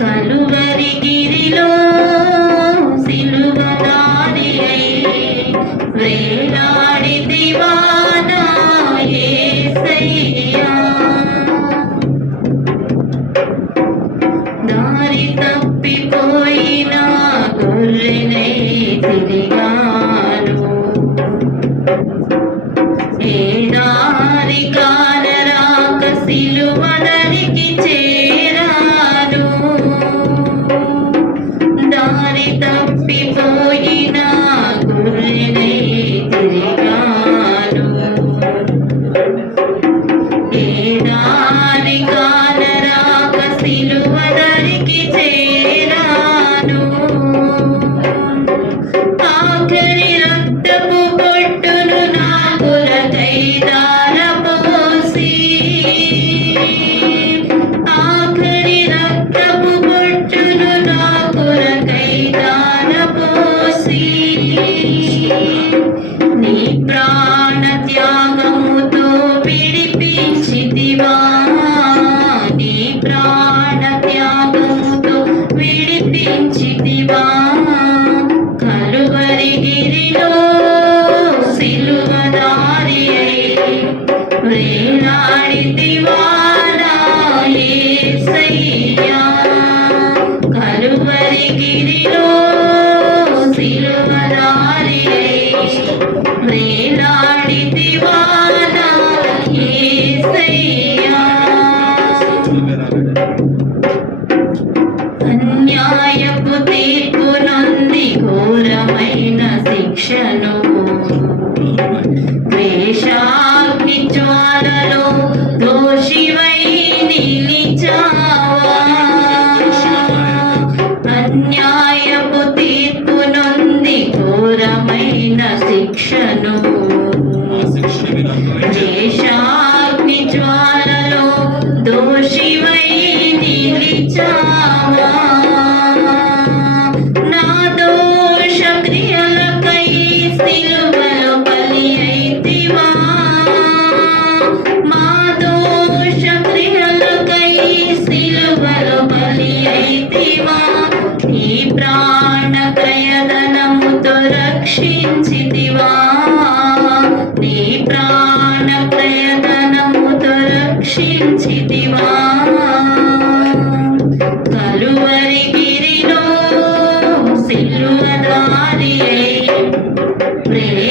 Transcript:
కలువరి గిరిలో సిలువదారి వేలాడి దివానా దారి తప్పిపోయిన గొర్రెనై తిరిగాను. Hey, వేలాడితివా నా యేసయ్యా కలువరి గిరిలో సిలువదారి అయి. వేలాడితివా నా యేసయ్యా అన్యాయపు తీర్పు నొంది ఘోరమైన శిక్షను. ద్వేషాగ్ని జ్వాలలో దోషివై నిలిచావా? అన్యాయపు తీర్పు నొంది ఘోరమైన శిక్షను సిలువలో బలి అయితివా నీ ప్రాణ ప్రయదనముతో రక్షించితివా నీ ప్రాణ ప్రయదనముతో రక్షించితివా కలువరి గిరిలో సిలువదారి ప్రేలాడితివా